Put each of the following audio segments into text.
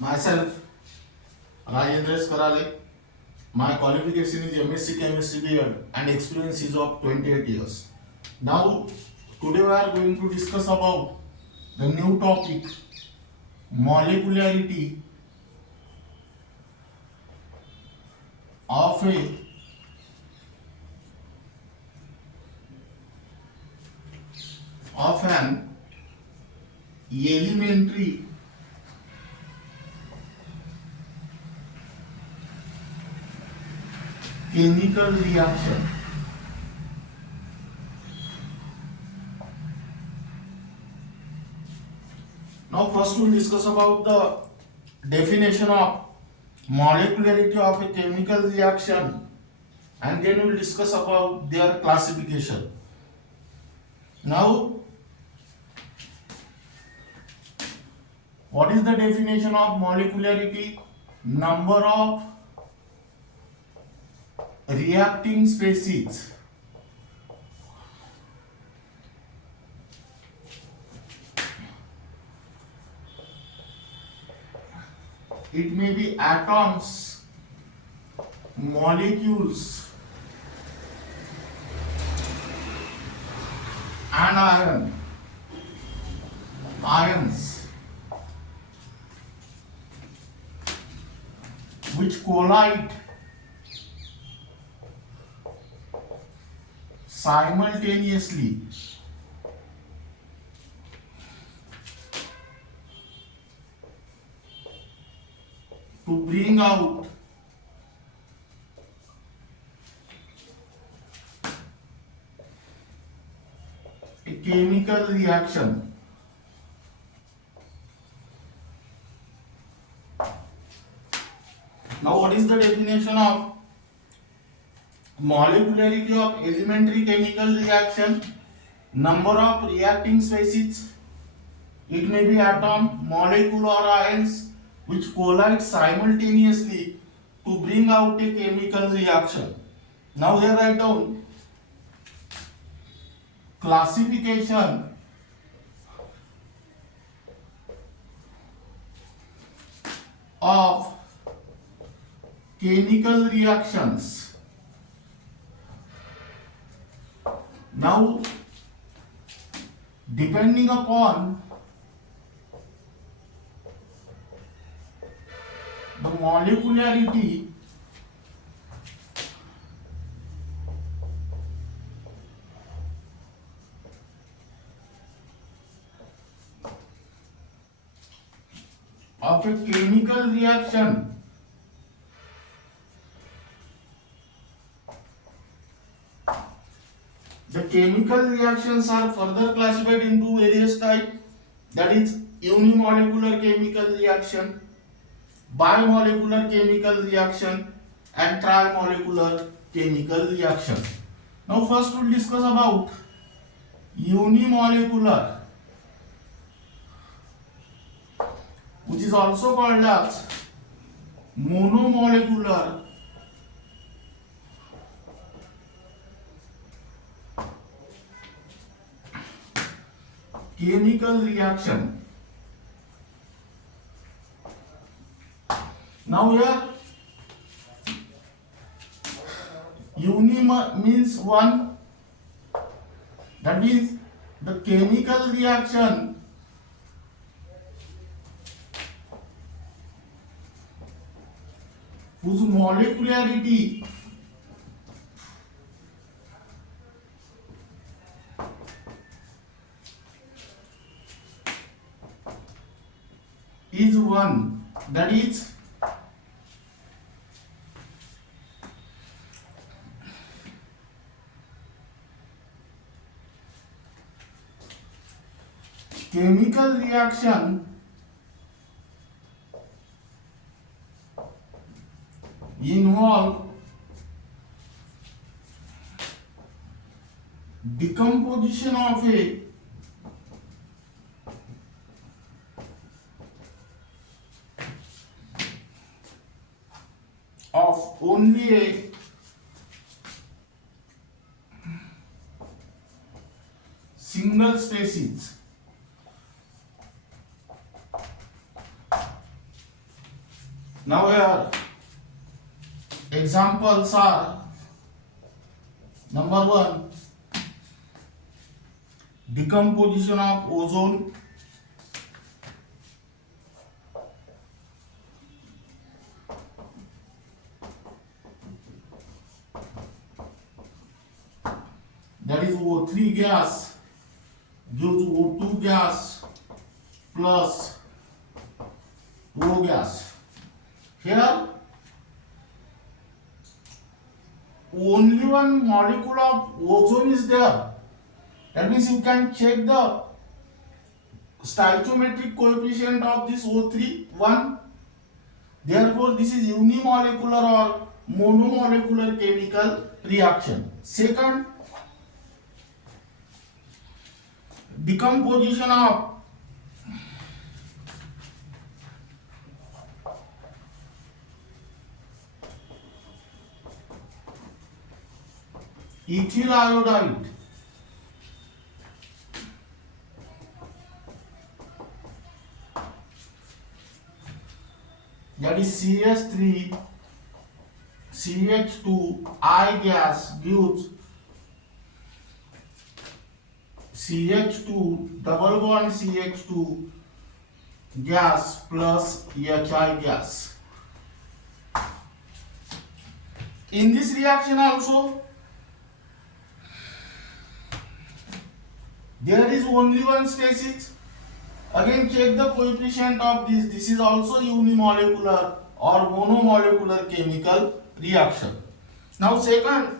Myself, Rajendra Karale. My qualification is MSc Chemistry B.Ed and experience is of 28 years. Now, today we are going to discuss about the new topic, molecularity of an elementary chemical reaction. Now first we'll discuss about the definition of molecularity of a chemical reaction, and then we'll discuss about their classification. Now, what is the definition of molecularity? Number of reacting species it may be atoms, molecules and ions which collide simultaneously to bring out a chemical reaction. Now, what is the definition of molecularity of elementary chemical reaction? Number of reacting species, it may be atom, molecule or ions which collide simultaneously to bring out a chemical reaction. Now here write down classification of chemical reactions. Now, depending upon the molecularity of a chemical reaction, the chemical reactions are further classified into various types, that is unimolecular chemical reaction, bimolecular chemical reaction and trimolecular chemical reaction. Now first we'll discuss about unimolecular, which is also called as monomolecular chemical reaction. Now here uni means one, that is the chemical reaction whose molecularity is one, that is chemical reaction involve decomposition of only a single species. Now here examples are number 1, decomposition of ozone. That is O3 gas gives O2 gas plus O gas. Here only one molecule of ozone is there. That means you can check the stoichiometric coefficient of this O3 1. Therefore, this is unimolecular or monomolecular chemical reaction. Second, decomposition of ethyl iodide. That is CH3 CH2 I gas gives CH2 double bond CH2 gas plus HI gas. In this reaction also there is only one species. Again check the coefficient of this. This is also unimolecular or monomolecular chemical reaction. Now second,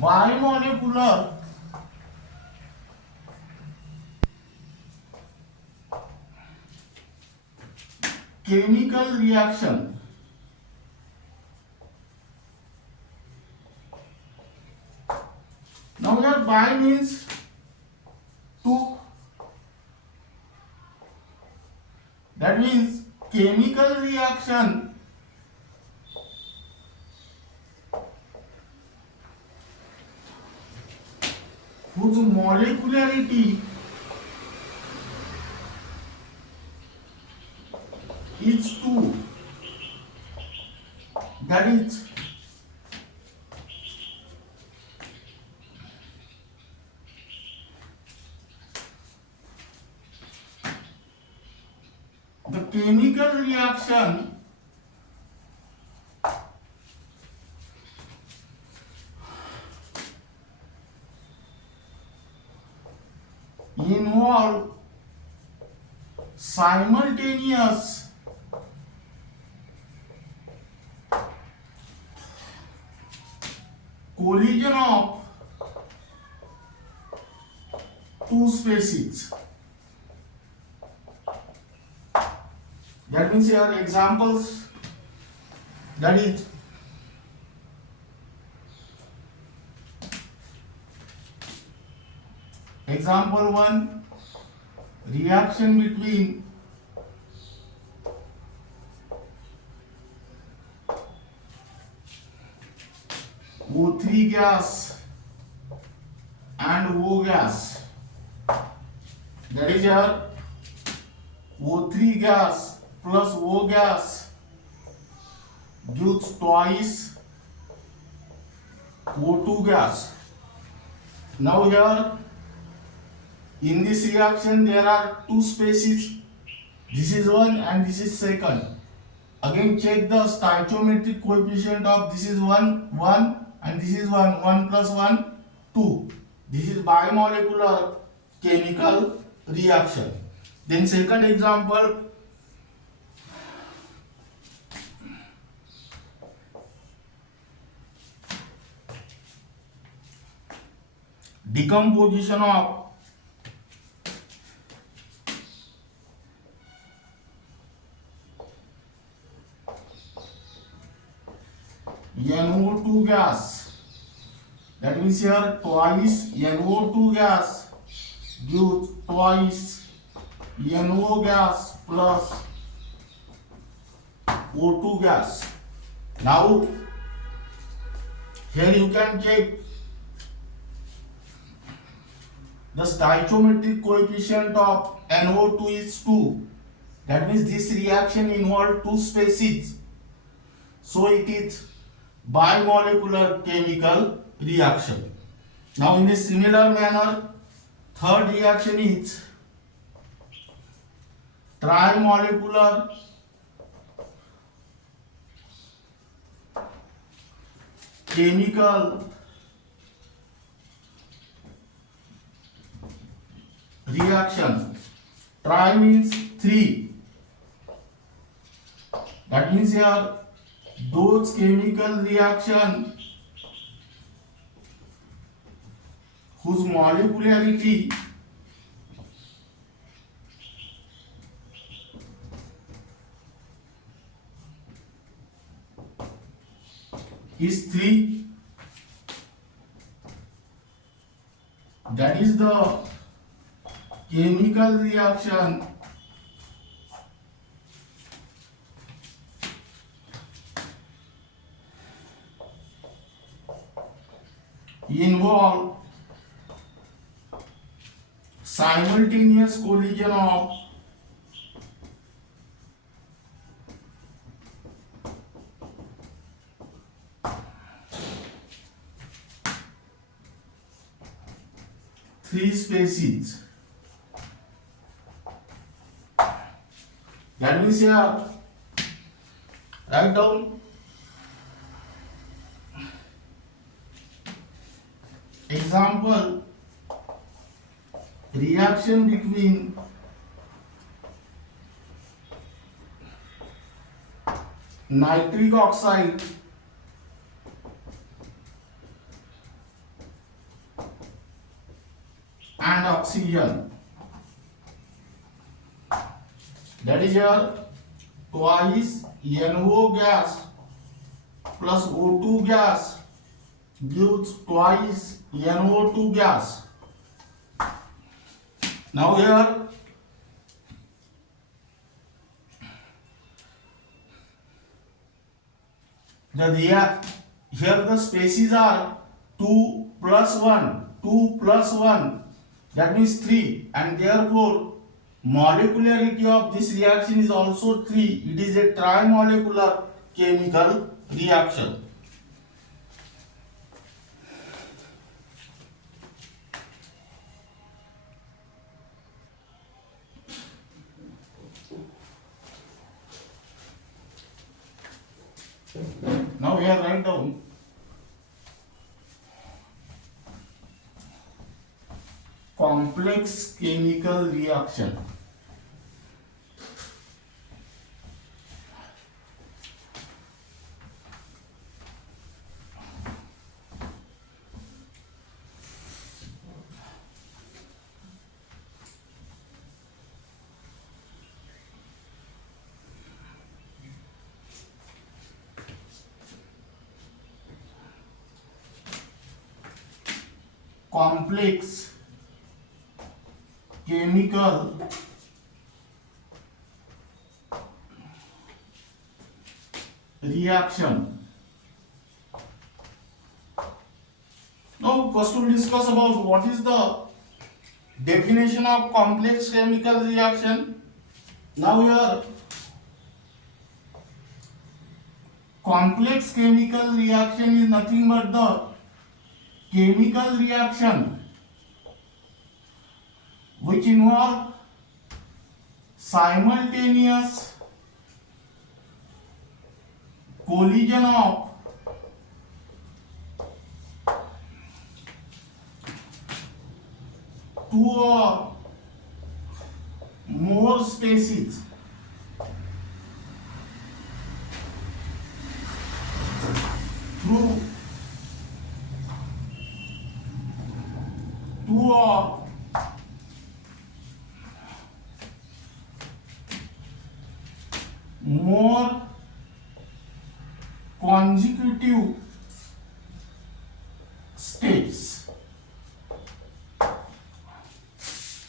bimolecular chemical reaction. Now here bi means two. That means chemical reaction whose molecularity is 2. That is the chemical reaction involve simultaneous collision of two species. That means here examples, that is example 1, reaction between O3 gas and O gas. That is here O3 gas plus O gas gives twice O2 gas. Now here in this reaction there are two species. This is one and this is second. Again check the stoichiometric coefficient of this is 1 and this is 1 plus 1 2. This is bimolecular chemical reaction. Then second example, decomposition of NO2 gas. That means here twice NO2 gas gives twice NO gas plus O2 gas. Now here you can check the stoichiometric coefficient of NO2 is 2. That means this reaction involves two species. So it is bimolecular chemical reaction. Now in a similar manner, third reaction is trimolecular chemical reaction. Tri means 3. That means here those chemical reaction whose molecularity is 3, that is the chemical reaction involve simultaneous collision of three species. That means here write down example reaction between nitric oxide and oxygen. That is here twice NO gas plus O2 gas gives twice NO2 gas. Now here here the species are 2 plus 1, 2 plus 1, that means 3, and therefore molecularity of this reaction is also 3. It is a trimolecular chemical reaction. Now here write down complex chemical reaction. Complex chemical reaction. Now first we'll discuss about what is the definition of complex chemical reaction. Now here complex chemical reaction is nothing but the chemical reaction which involve simultaneous collision of two or more species through two or more conjugate consecutive steps.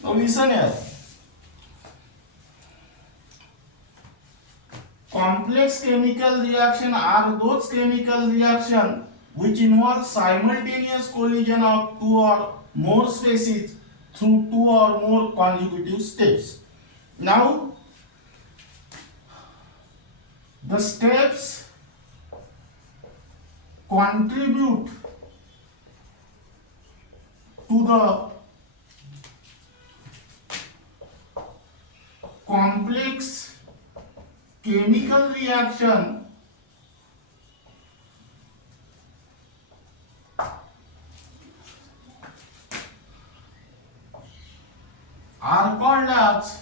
Now listen here. Complex chemical reaction are those chemical reaction which involve simultaneous collision of two or more species through two or more consecutive steps. Now, the steps contribute to the complex chemical reaction are called as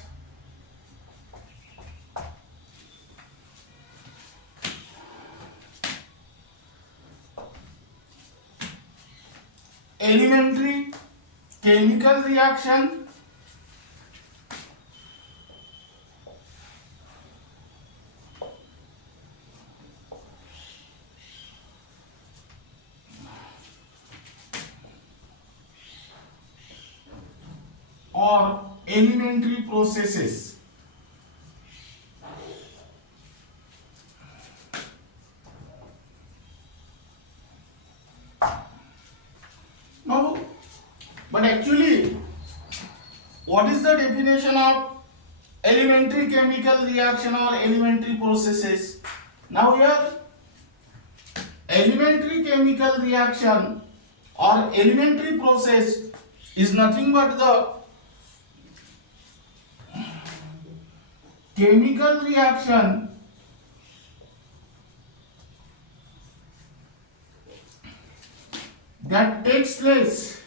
elementary chemical reaction, or elementary processes. Now, but actually, what is the definition of elementary chemical reaction or elementary processes? Now here, elementary chemical reaction or elementary process is nothing but the chemical reaction that takes place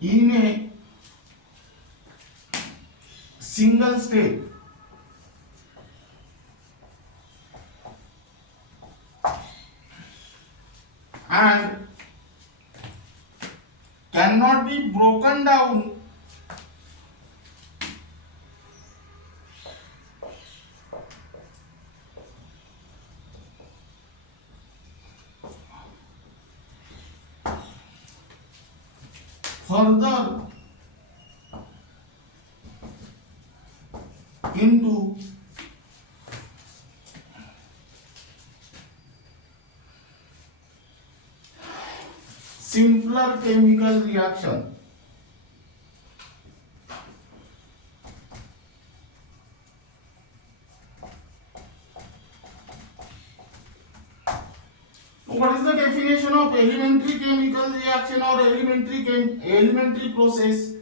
in a single state. And cannot be broken down further into simpler chemical reaction. What is the definition of elementary chemical reaction or elementary process?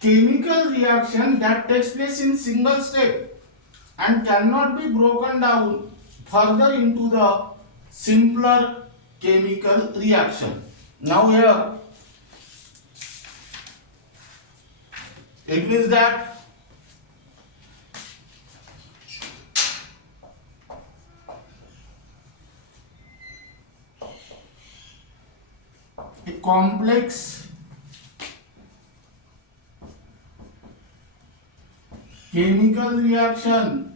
Chemical reaction that takes place in single step and cannot be broken down further into the simpler chemical reaction. Now here it means that a complex chemical reaction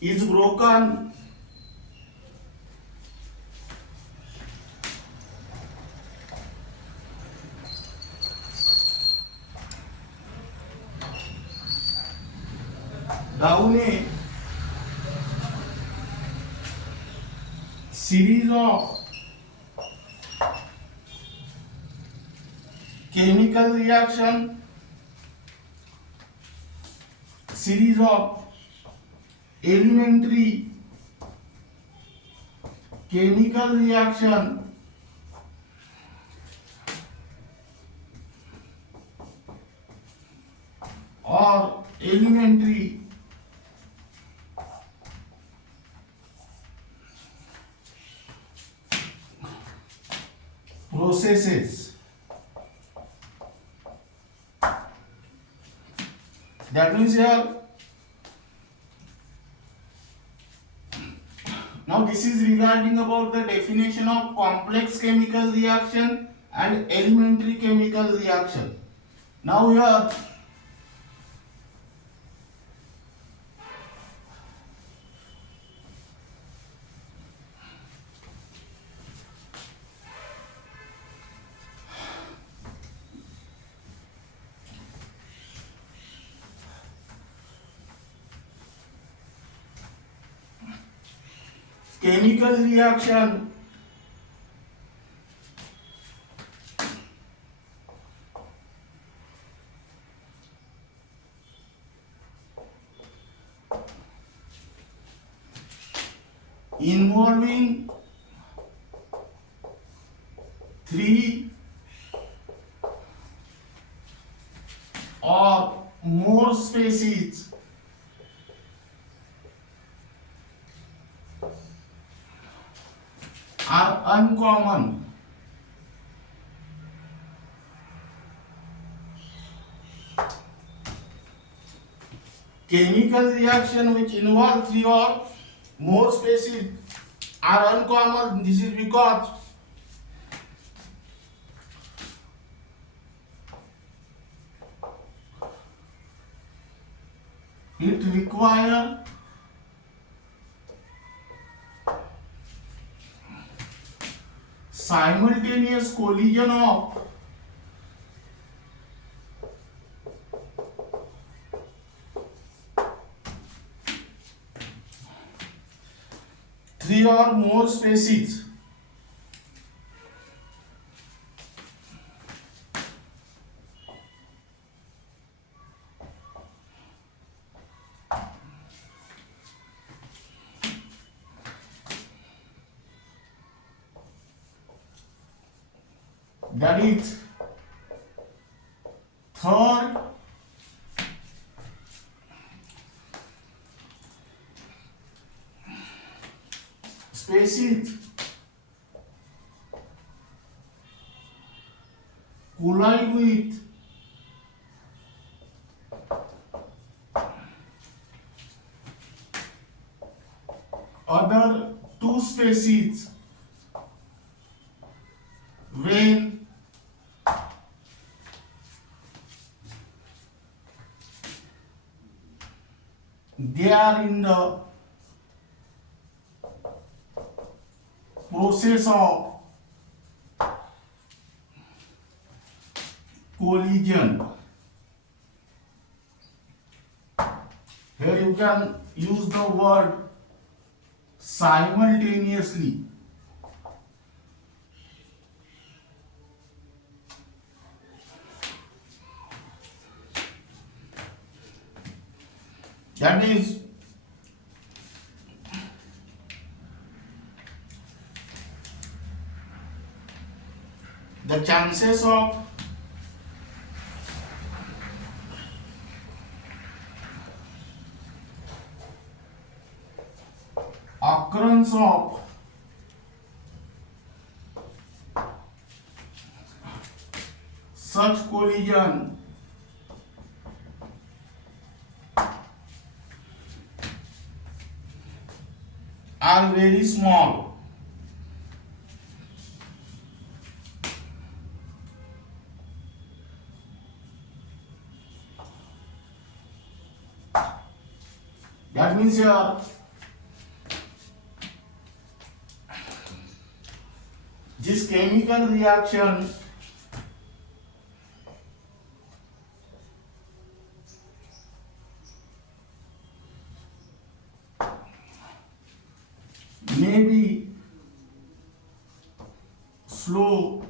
is broken down a series of chemical reaction, series of elementary chemical reaction or elementary processes. That means here, now this is regarding about the definition of complex chemical reaction and elementary chemical reaction. Now here chemical reaction involving three or more species are uncommon. Chemical reaction which involve three or more species are uncommon. This is because it requires simultaneous collision of three or more species. That is third species collide with other two species when they are in the process of collision. Here you can use the word simultaneously. That means the chances of occurrence of such collision are very small. That means here this chemical reaction may be slow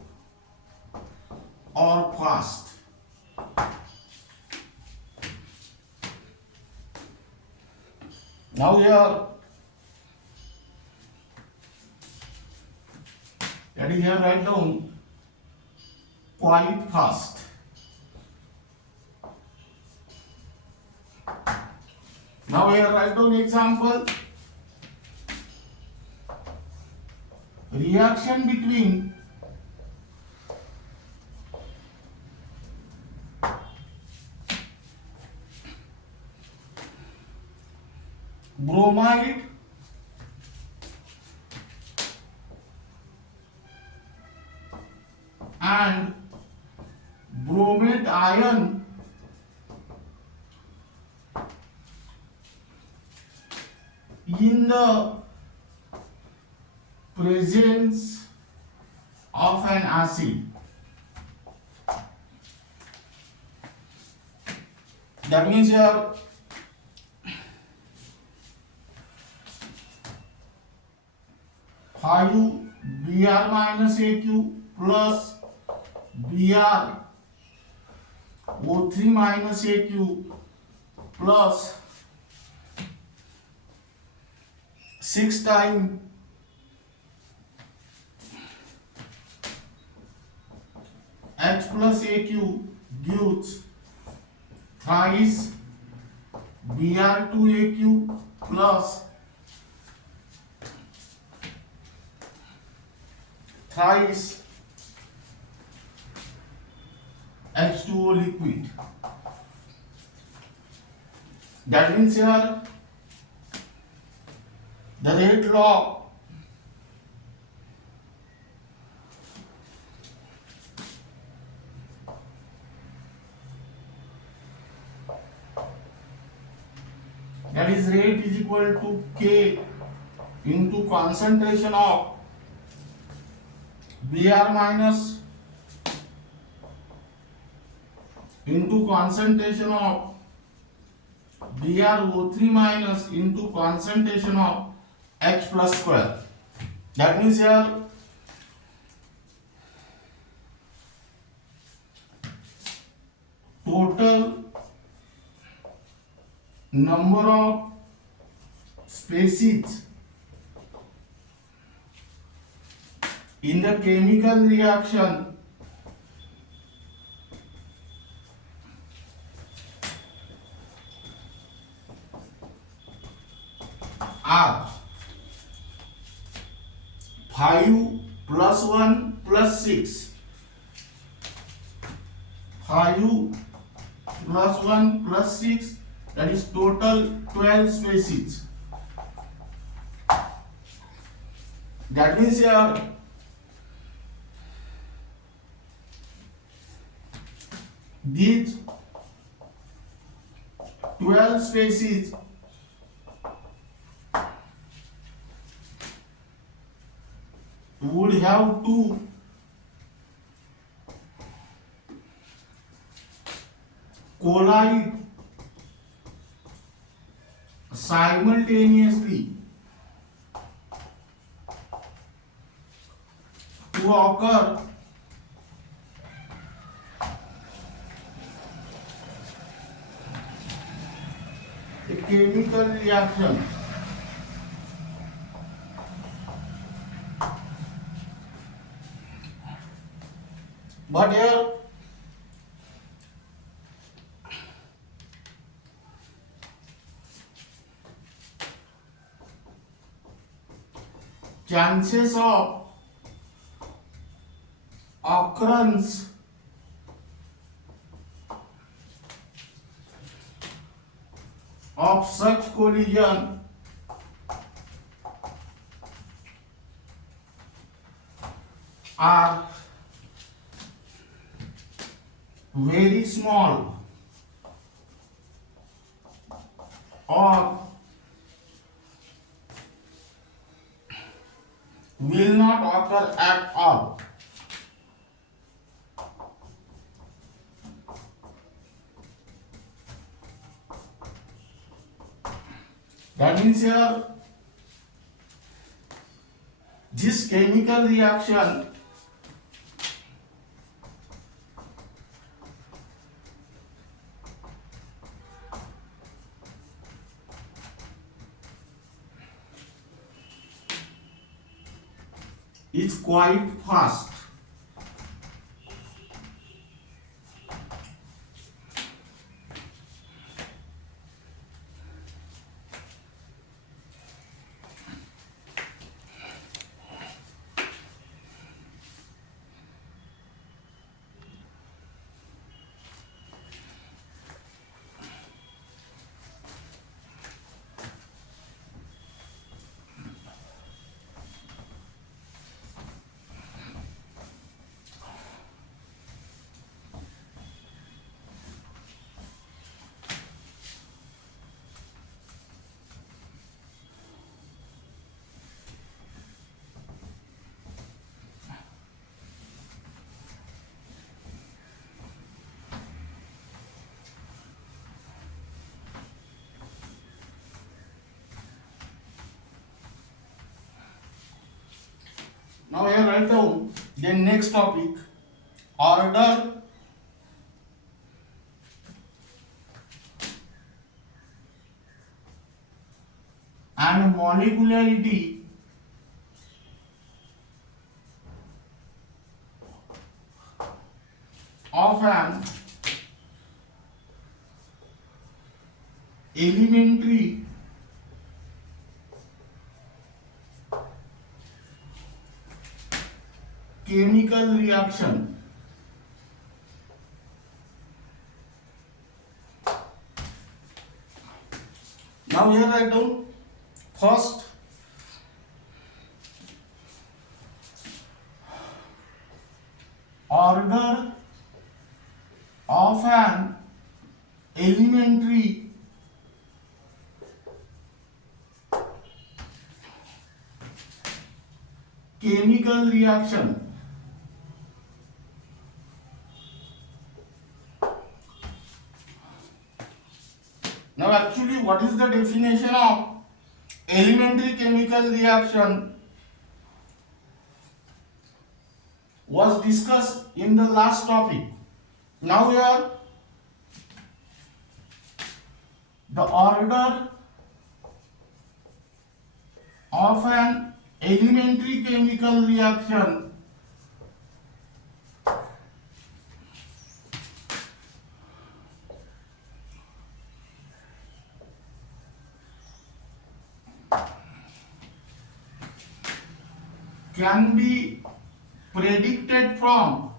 or fast. Now here, that is here write down quite fast. Now here write down example. Reaction between bromide and and bromate ion in the presence of an acid. That means here 5 Br minus Aq plus Br O3 minus Aq plus 6 times H plus Aq gives thrice Br2Aq plus thrice H2O liquid. That means here the rate law that is rate is equal to K into concentration of Br minus into concentration of BrO3 minus into concentration of H plus square. That means here total number of species in the chemical reaction are 5 plus 1 plus 6. 5 plus 1 plus 6, that is total 12 species. That means here these 12 species would have to collide simultaneously to occur a chemical reaction. But here chances of occurrence of such collision are very small or will not occur at all. That means here this chemical reaction is quite fast. Now here write down the next topic, order and molecularity of an elementary chemical reaction. Now here write down first order of an elementary chemical reaction. Now actually what is the definition of elementary chemical reaction was discussed in the last topic. Now here the order of an elementary chemical reaction can be predicted from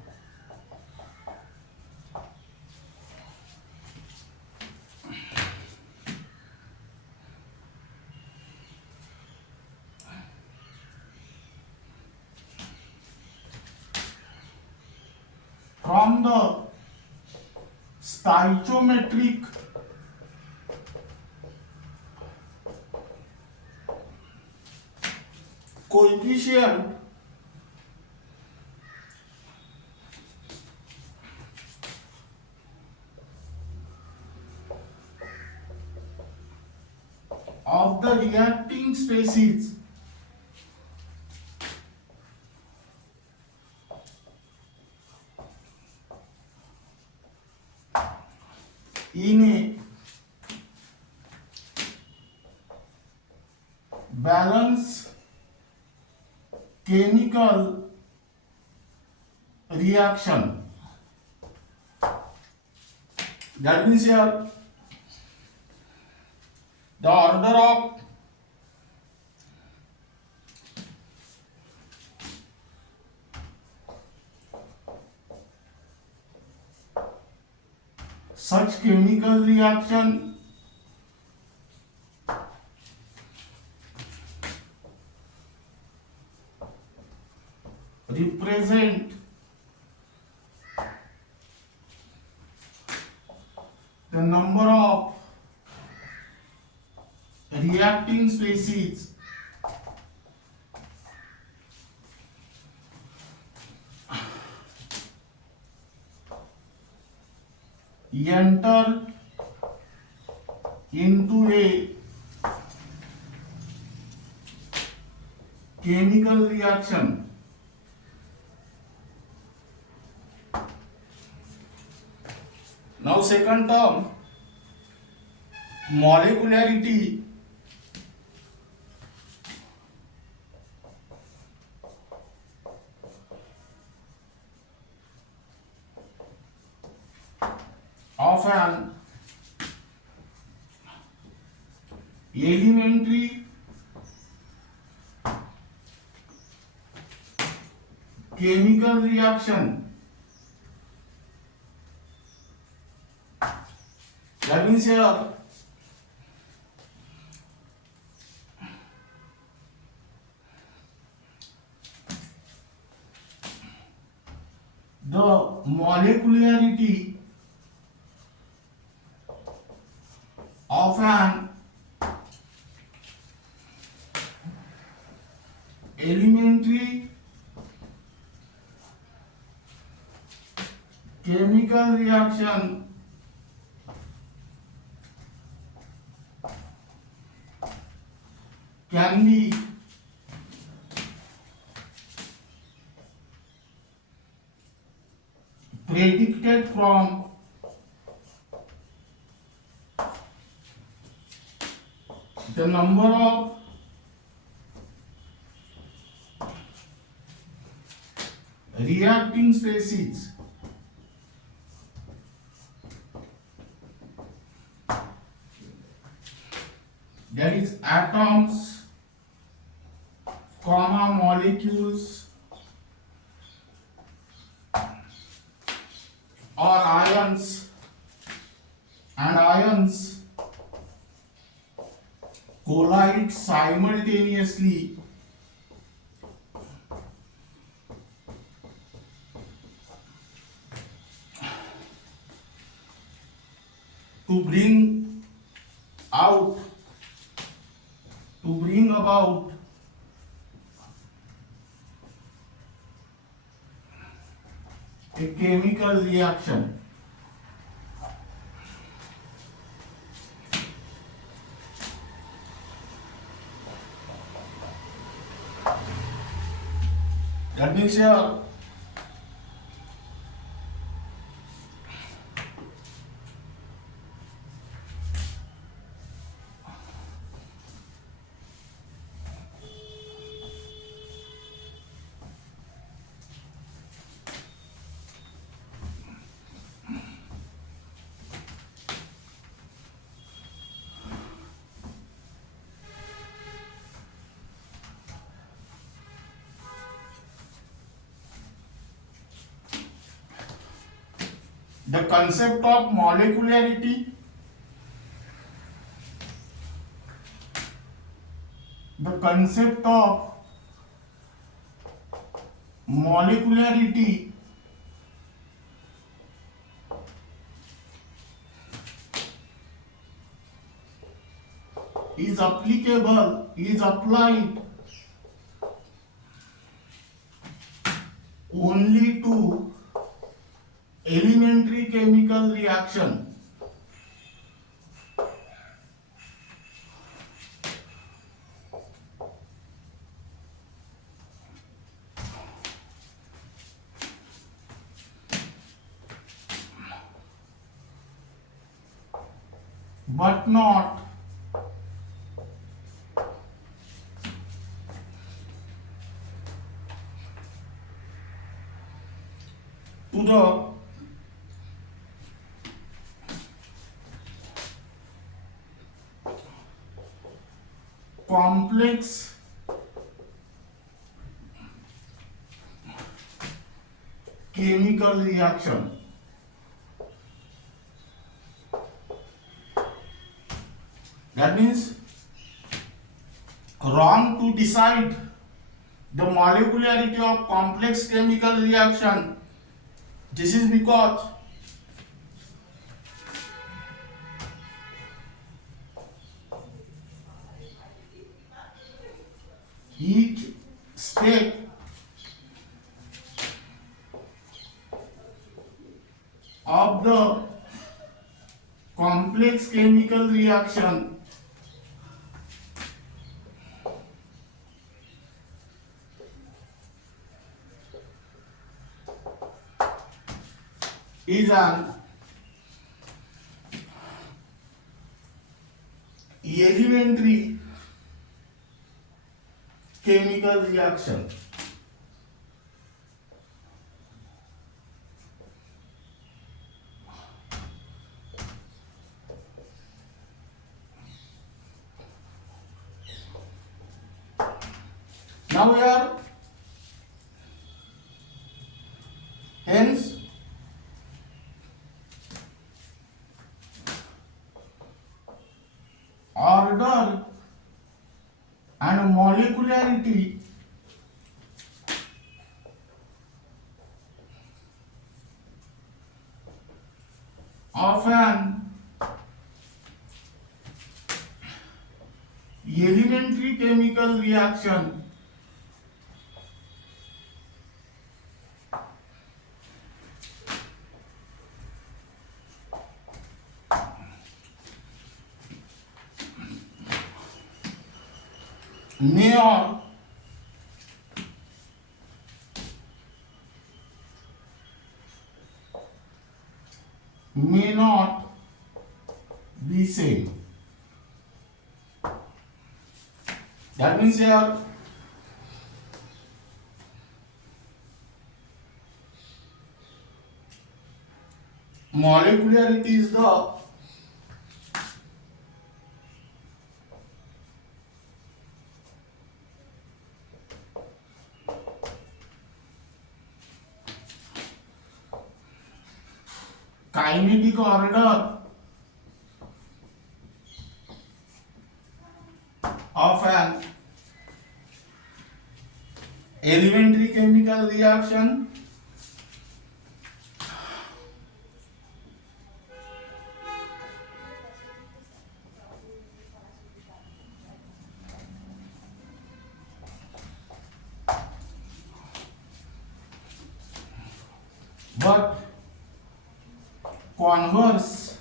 the stoichiometric coefficient of the reacting species in a balanced chemical reaction. That means here the order of such chemical reaction represent the number of reacting species enter into a chemical reaction. Now second term, molecularity of an elementary chemical reaction. That means here the molecularity of an elementary chemical reaction can be predicted from the number of reacting species that is atoms, comma molecules or ions and ions collide simultaneously to bring about a chemical reaction. That means here the concept of molecularity, is applied only to elementary chemical reaction. But not to the complex chemical reaction. That means wrong to decide the molecularity of complex chemical reaction. This is because each step of the complex chemical reaction is an elementary chemical reaction. Now here, hence order and molecularity of an elementary chemical reaction may or may not be same. That means here molecularity is the kinetic order of an elementary chemical reaction but converse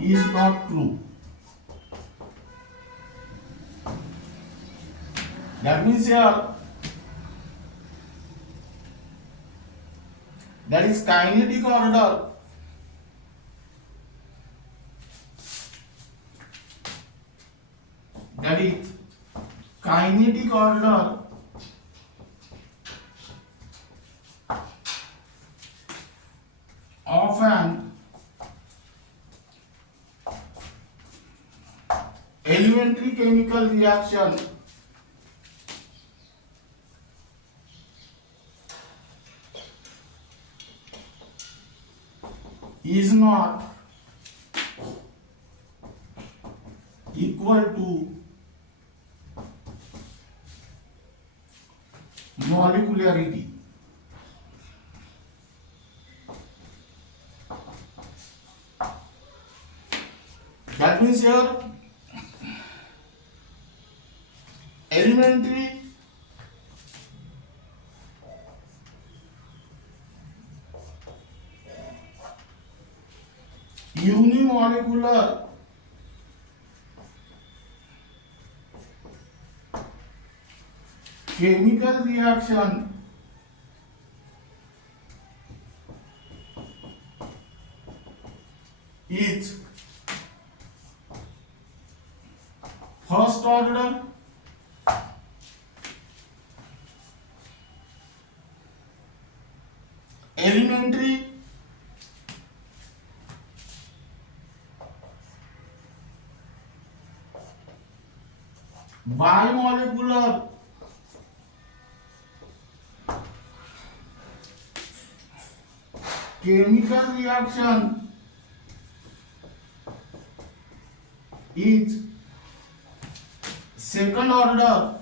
is not true. That means here that is kinetic order that is kinetic order of an elementary chemical reaction is not equal to molecularity. That means here elementary unimolecular chemical reaction is first order elementary bimolecular chemical reaction is second order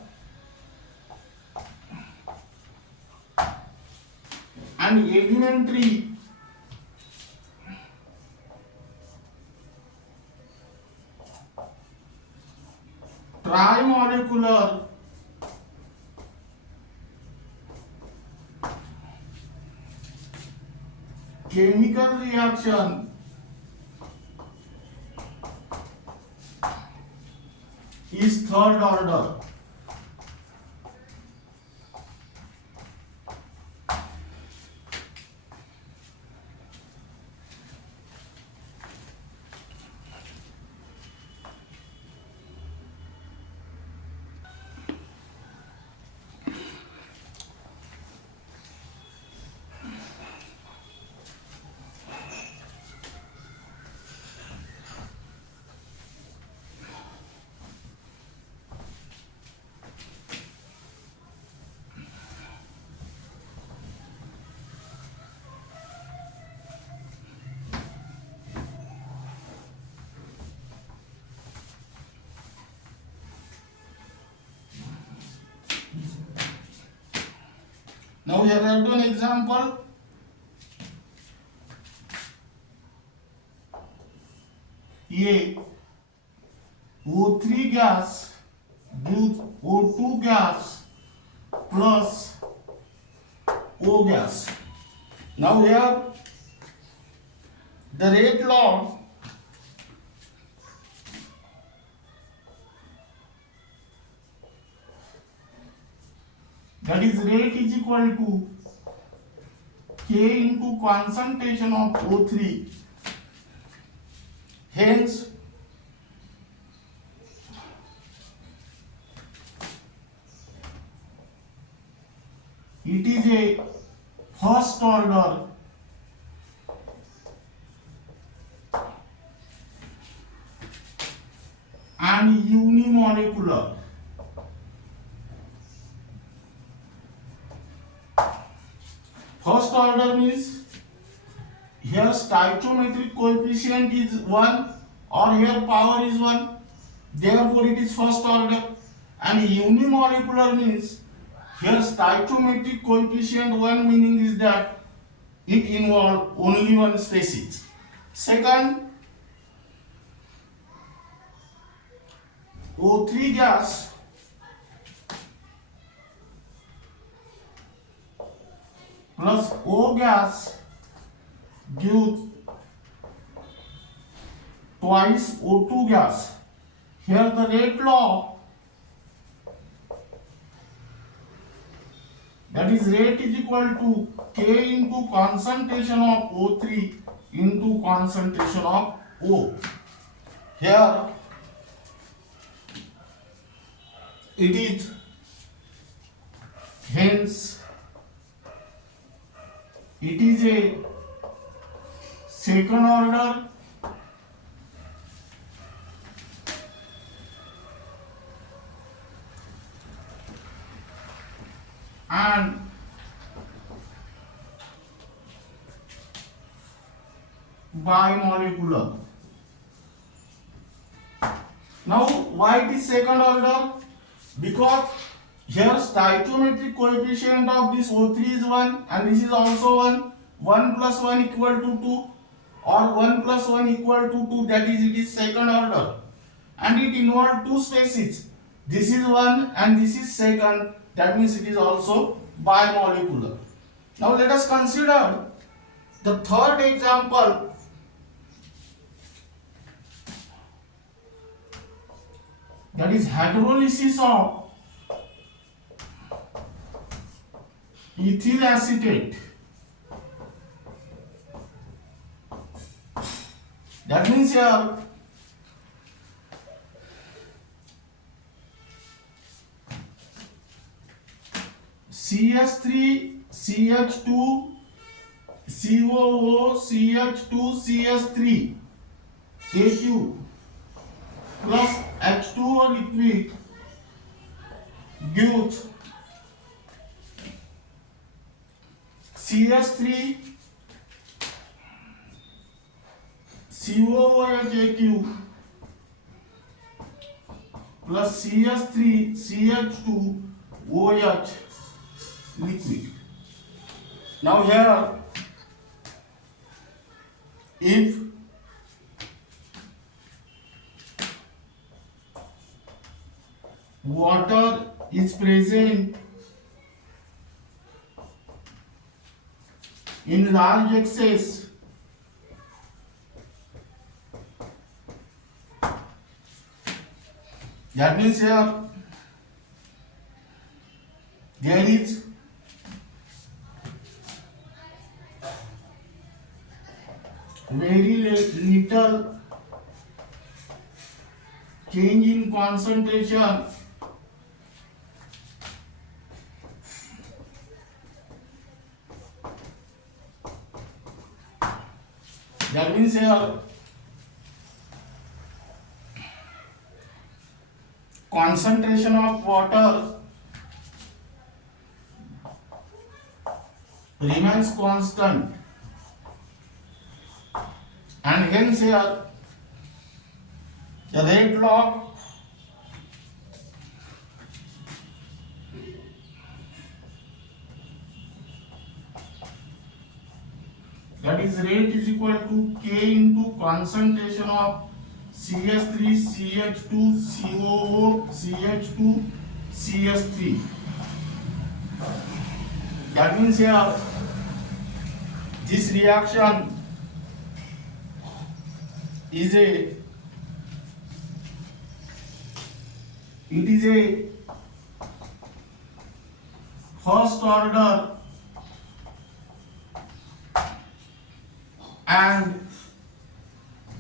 and elementary trimolecular chemical reaction is third order. Now here I have an example. A O3 gas gives O2 gas plus O gas. Now here the rate law that is rate is equal to K into concentration of O3. Hence, it is a first order and unimolecular. First order means here stoichiometric coefficient is 1 or here power is 1, therefore it is first order. And unimolecular means here stoichiometric coefficient 1 meaning is that it involves only one species. Second, O3 gas plus O gas gives twice O2 gas. Here the rate law, that is rate is equal to K into concentration of O3 into concentration of O. Here it is, hence it is a second order and bimolecular. Now why it is second order? Because here stoichiometric coefficient of this O3 is 1 and this is also 1. 1 plus 1 equal to 2 or 1 plus 1 equal to 2, that is it is second order. And it involves two species. This is 1 and this is second, that means it is also bimolecular. Now let us consider the third example. That is hydrolysis of ethyl acetate. That means here CH3 CH2 COO CH2 CH3 AQ plus H2O liquid gives CH3 COOH plus CH3 CH2 OH liquid. Now here, if water is present in large excess, that means here there is very little change in concentration, that means here concentration of water remains constant, and hence here the rate law that is rate is equal to K into concentration of CH3 CH2 COO CH2 CH3. That means here this reaction is a first order and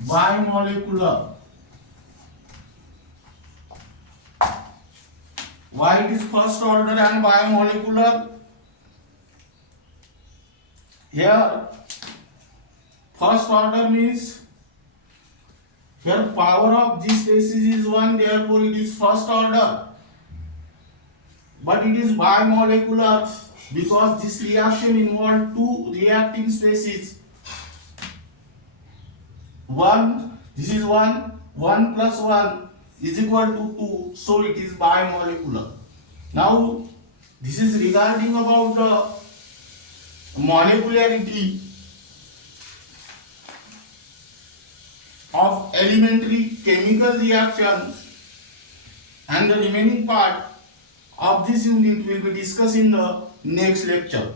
bimolecular. Why it is first order and bimolecular? Here first order means here power of this species is 1, therefore it is first order. But it is bimolecular because this reaction involves two reacting species. This is 1 plus 1 is equal to 2, so it is bimolecular. Now this is regarding about the molecularity of elementary chemical reaction, and the remaining part of this unit will be discussed in the next lecture.